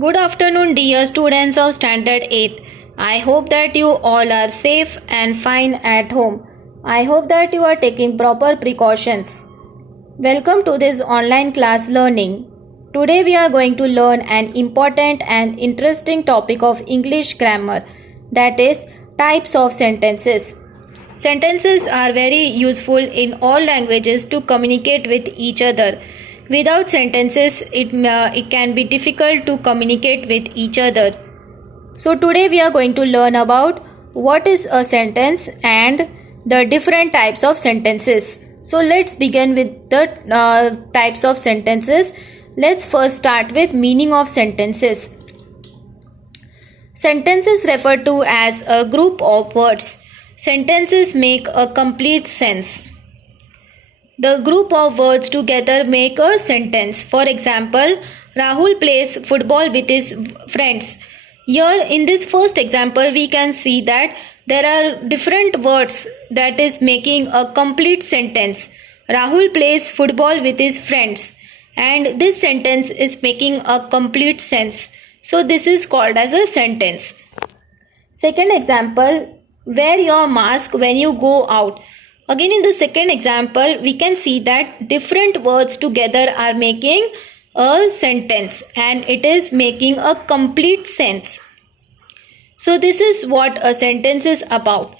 Good afternoon, dear students of Standard 8th. I hope that you all are safe and fine at home. I hope that you are taking proper precautions. Welcome to this online class learning. Today we are going to learn an important and interesting topic of English grammar, that is types of sentences. Sentences are very useful in all languages to communicate with each other. Without sentences, it can be difficult to communicate with each other. So today we are going to learn about what is a sentence and the different types of sentences. So let's begin with the types of sentences. Let's first start with meaning of sentences. Sentences refer to as a group of words. Sentences make a complete sense. The group of words together make a sentence. For example, Rahul plays football with his friends. Here in this first example, we can see that there are different words that is making a complete sentence. Rahul plays football with his friends, and this sentence is making a complete sense. So this is called as a sentence. Second example, wear your mask when you go out. Again, in the second example, we can see that different words together are making a sentence and it is making a complete sense. So this is what a sentence is about.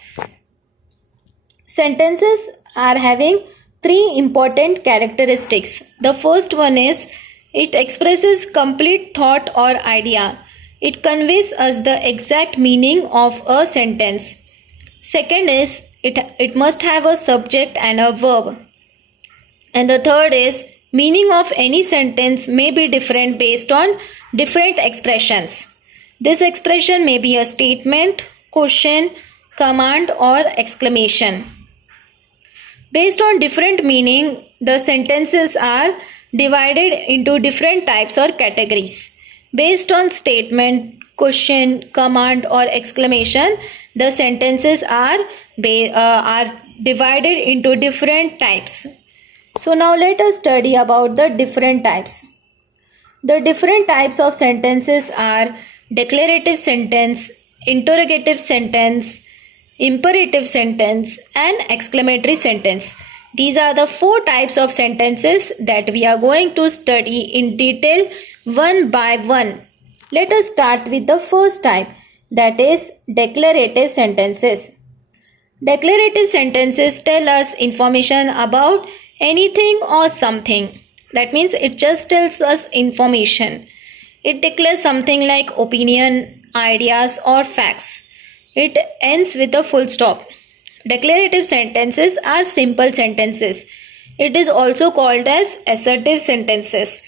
Sentences are having three important characteristics. The first one is it expresses complete thought or idea. It conveys us the exact meaning of a sentence. Second is it must have a subject and a verb. And the third is meaning of any sentence may be different based on different expressions. This expression may be a statement, question, command or exclamation. Based on different meaning, the sentences are divided into different types or categories. Based on statement, question, command or exclamation, the sentences are divided into different types. So now let us study about the different types. The different types of sentences are declarative sentence, interrogative sentence, imperative sentence and exclamatory sentence. These are the four types of sentences that we are going to study in detail one by one. Let us start with the first type, that is declarative sentences. Declarative sentences tell us information about anything or something. That means it just tells us information. It declares something like opinion, ideas or facts. It ends with a full stop. Declarative sentences are simple sentences. It is also called as assertive sentences.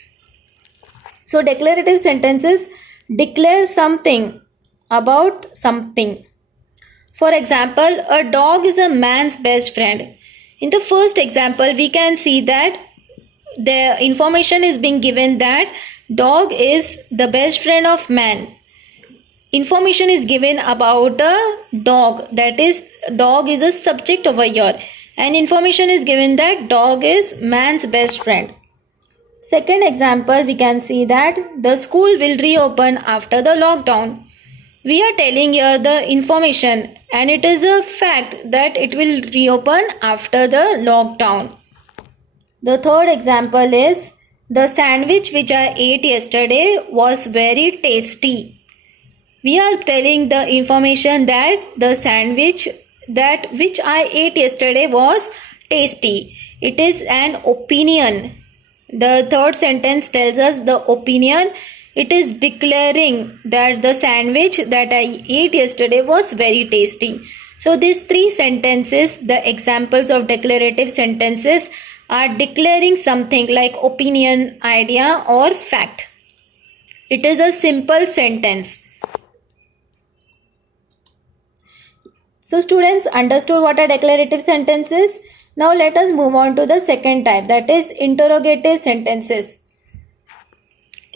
So declarative sentences declare something about something. For example, a dog is a man's best friend. In the first example, we can see that the information is being given that dog is the best friend of man. Information is given about a dog, that is dog is a subject over here, and information is given that dog is man's best friend. Second example, we can see that the school will reopen after the lockdown. We are telling here the information and it is a fact that it will reopen after the lockdown. The third example is the sandwich which I ate yesterday was very tasty. We are telling the information that the sandwich that which I ate yesterday was tasty. It is an opinion. The third sentence tells us the opinion. It is declaring that the sandwich that I ate yesterday was very tasty. So these three sentences, the examples of declarative sentences, are declaring something like opinion, idea or fact. It is a simple sentence. So students understood what a declarative sentence is. Now let us move on to the second type, that is interrogative sentences.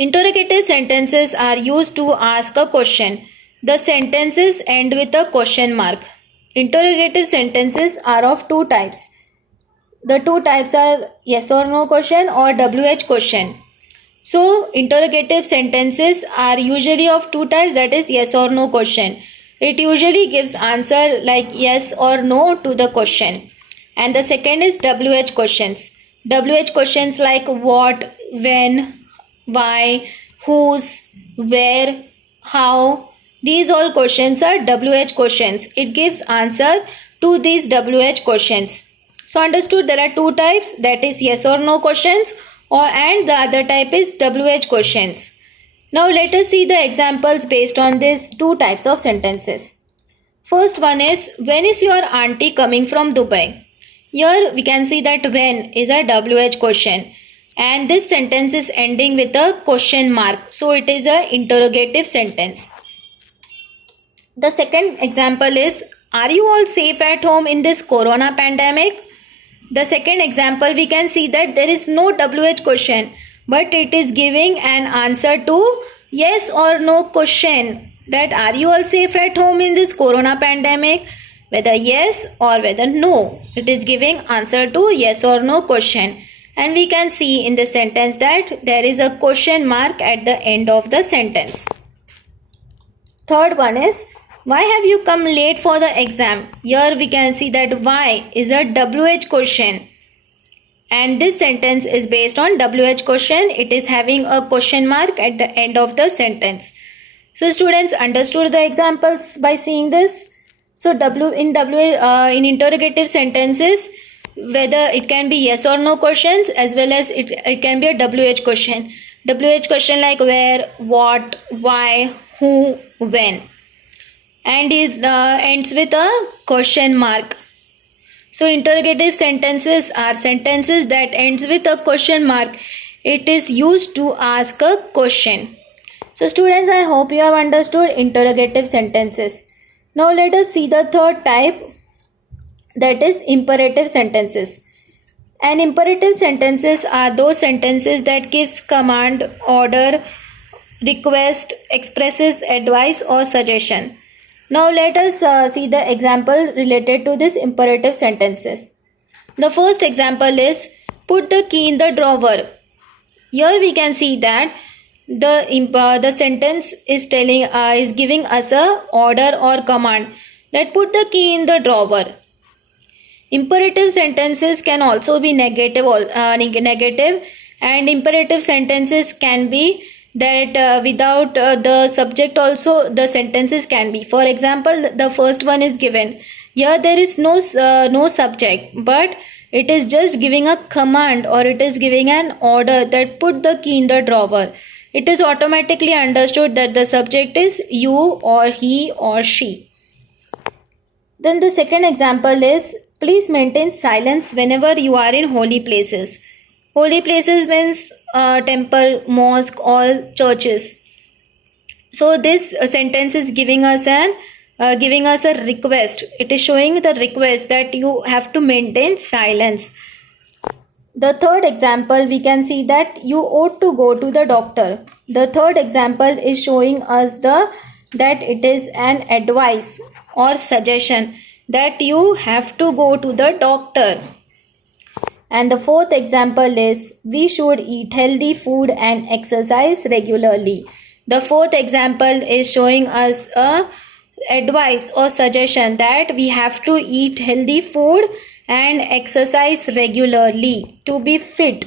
Interrogative sentences are used to ask a question. The sentences end with a question mark. Interrogative sentences are of two types. The two types are yes or no question or WH question. So interrogative sentences are usually of two types, that is yes or no question. It usually gives answer like yes or no to the question. And the second is WH questions. WH questions like what, when, why, whose, where, how. These all questions are WH questions. It gives answer to these WH questions. So understood, there are two types, that is yes or no questions, and the other type is WH questions. Now let us see the examples based on these two types of sentences. First one is, when is your auntie coming from Dubai? Here we can see that when is a WH question, and this sentence is ending with a question mark, so it is a interrogative sentence. The second example is, are you all safe at home in this corona pandemic? The second example, we can see that there is no WH question, but it is giving an answer to yes or no question, that are you all safe at home in this corona pandemic? Whether yes or whether no. It is giving answer to yes or no question. And we can see in the sentence that there is a question mark at the end of the sentence. Third one is, why have you come late for the exam? Here we can see that why is a WH question, and this sentence is based on WH question. It is having a question mark at the end of the sentence. So students understood the examples by seeing this. So in interrogative sentences, whether it can be yes or no questions, as well as it can be a WH question. WH question like where, what, why, who, when, and it ends with a question mark. So interrogative sentences are sentences that ends with a question mark. It is used to ask a question. So students, I hope you have understood interrogative sentences. Now let us see the third type, that is imperative sentences. And imperative sentences are those sentences that gives command, order, request, expresses advice or suggestion. Now let us see the example related to this imperative sentences. The first example is, put the key in the drawer. Here we can see that the sentence is giving us a order or command, that put the key in the drawer. Imperative sentences can also be negative, and imperative sentences can be that without the subject also the sentences can be. For example, the first one is given. Here there is no subject, but it is just giving a command, or it is giving an order, that put the key in the drawer. It is automatically understood that the subject is you or he or she. Then the second example is, please maintain silence whenever you are in holy places. Holy places means temple, mosque or churches. So this sentence is giving us a request. It is showing the request that you have to maintain silence. The third example, we can see that you ought to go to the doctor. The third example is showing us that it is an advice or suggestion that you have to go to the doctor. And the fourth example is, we should eat healthy food and exercise regularly. The fourth example is showing us a advice or suggestion that we have to eat healthy food and exercise regularly to be fit.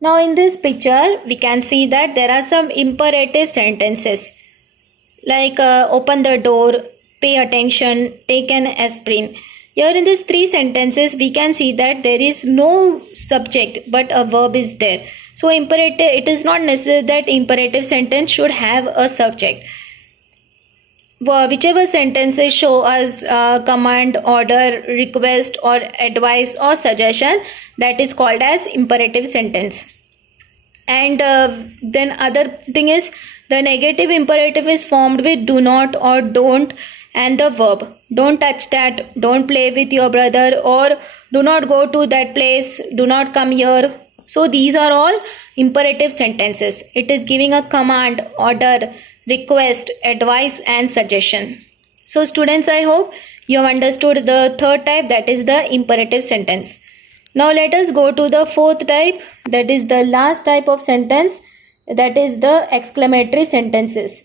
Now in this picture we can see that there are some imperative sentences like open the door, pay attention, take an aspirin. Here in these three sentences we can see that there is no subject but a verb is there. So imperative, it is not necessary that imperative sentence should have a subject. Whichever sentences show us command, order, request or advice or suggestion, that is called as imperative sentence. And then other thing is, the negative imperative is formed with do not or don't and the verb. Don't touch that, don't play with your brother, or do not go to that place, do not come here. So these are all imperative sentences. It is giving a command, order, request, advice and suggestion. So students, I hope you have understood the third type, that is the imperative sentence. Now let us go to the fourth type, that is the last type of sentence, that is the exclamatory sentences.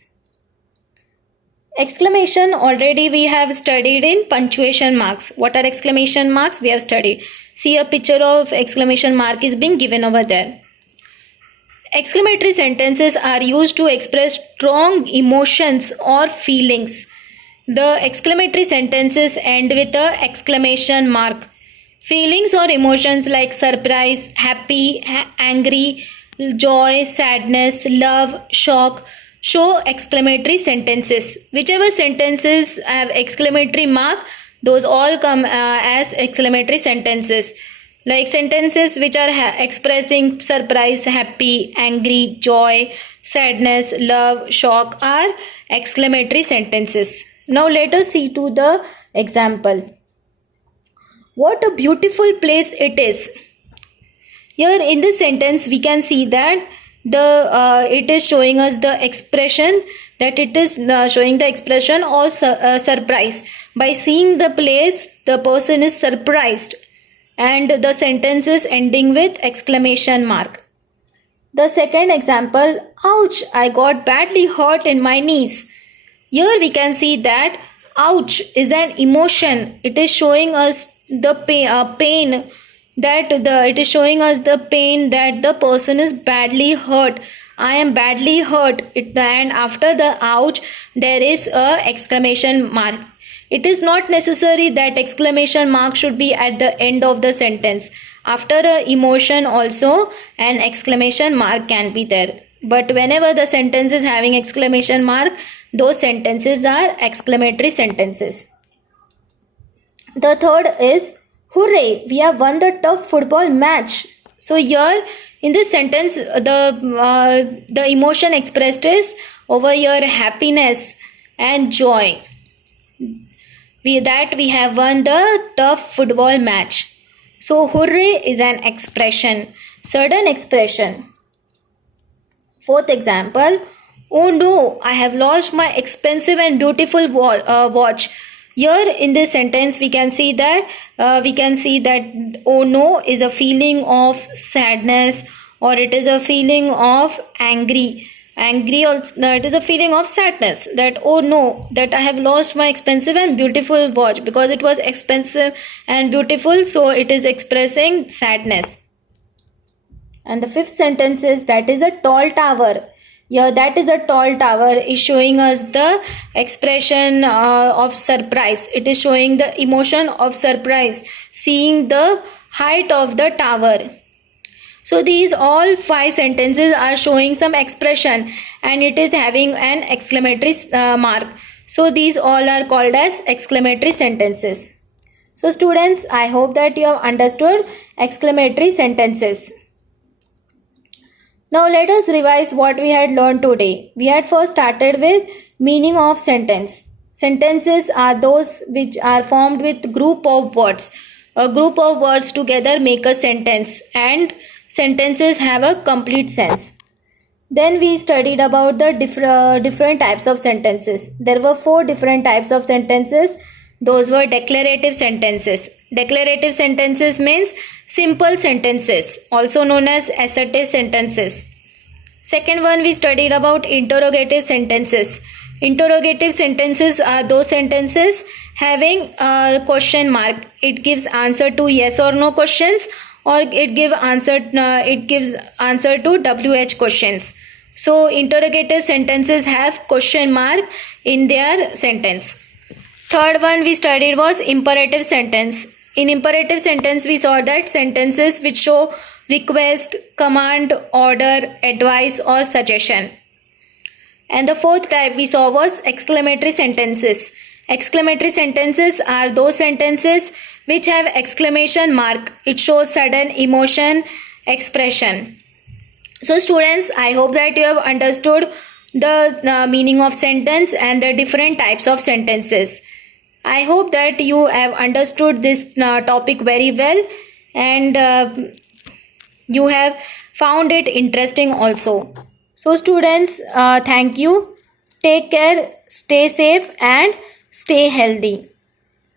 Exclamation already we have studied in punctuation marks. What are exclamation marks? We have studied. See, a picture of exclamation mark is being given over there. Exclamatory sentences are used to express strong emotions or feelings. The exclamatory sentences end with a exclamation mark. Feelings or emotions like surprise, happy, angry, joy, sadness, love, shock show exclamatory sentences. Whichever sentences have exclamatory mark, those all come as exclamatory sentences. Like sentences which are expressing surprise, happy, angry, joy, sadness, love, shock are exclamatory sentences. Now let us see to the example. What a beautiful place it is. Here in this sentence we can see that it is showing us the expression, that it is showing the expression of surprise. By seeing the place, the person is surprised, and the sentence is ending with exclamation mark. The second example, ouch, I got badly hurt in my knees. Here we can see that ouch is an emotion. It is showing us the pain that it is showing us the pain that the person is badly hurt. I am badly hurt. And after the ouch there is a exclamation mark. It is not necessary that exclamation mark should be at the end of the sentence. After a emotion also an exclamation mark can be there. But whenever the sentence is having exclamation mark, those sentences are exclamatory sentences. The third is, hooray, we have won the tough football match. So here in this sentence the emotion expressed is over here happiness and joy. We have won the tough football match. So hooray is an expression, sudden expression. Fourth example, oh no, I have lost my expensive and beautiful watch. Here in this sentence we can see that oh no is a feeling of sadness, or it is a feeling of angry, or it is a feeling of sadness, that oh no, that I have lost my expensive and beautiful watch. Because it was expensive and beautiful, so it is expressing sadness. And the fifth sentence is, that is a tall tower. Here that is a tall tower is showing us the expression of surprise. It is showing the emotion of surprise, seeing the height of the tower. So these all 5 sentences are showing some expression, and it is having an exclamatory mark. So these all are called as exclamatory sentences. So students, I hope that you have understood exclamatory sentences. Now let us revise what we had learned today. We had first started with meaning of sentence. Sentences are those which are formed with group of words. A group of words together make a sentence, and sentences have a complete sense. Then we studied about the different types of sentences. There were 4 different types of sentences. Those were declarative sentences. Declarative sentences means simple sentences, also known as assertive sentences. Second one, we studied about interrogative sentences. Interrogative sentences are those sentences having a question mark. It gives answer to yes or no questions, or it gives answer to WH questions. So interrogative sentences have question mark in their sentence. Third one we studied was imperative sentence. In imperative sentence we saw that sentences which show request, command, order, advice or suggestion. And the fourth type we saw was exclamatory sentences. Exclamatory sentences are those sentences which have exclamation mark. It shows sudden emotion, expression. So students, I hope that you have understood the meaning of sentence and the different types of sentences. I hope that you have understood this topic very well, and you have found it interesting also. So students, thank you. Take care, stay safe and stay healthy.